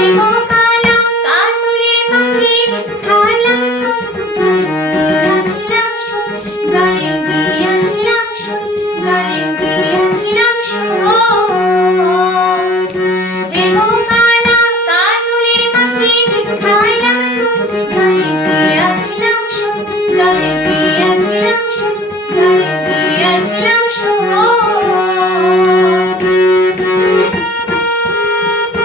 Happy birthday.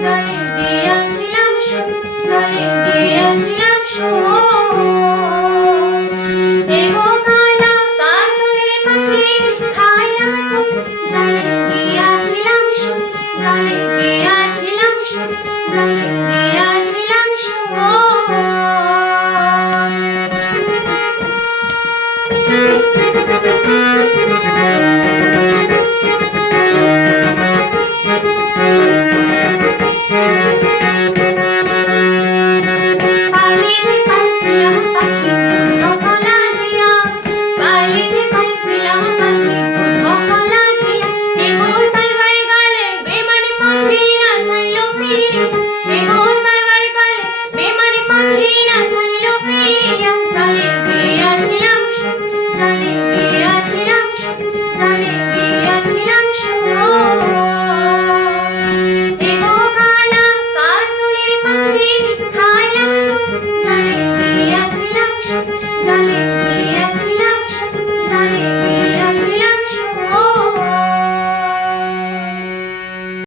Night.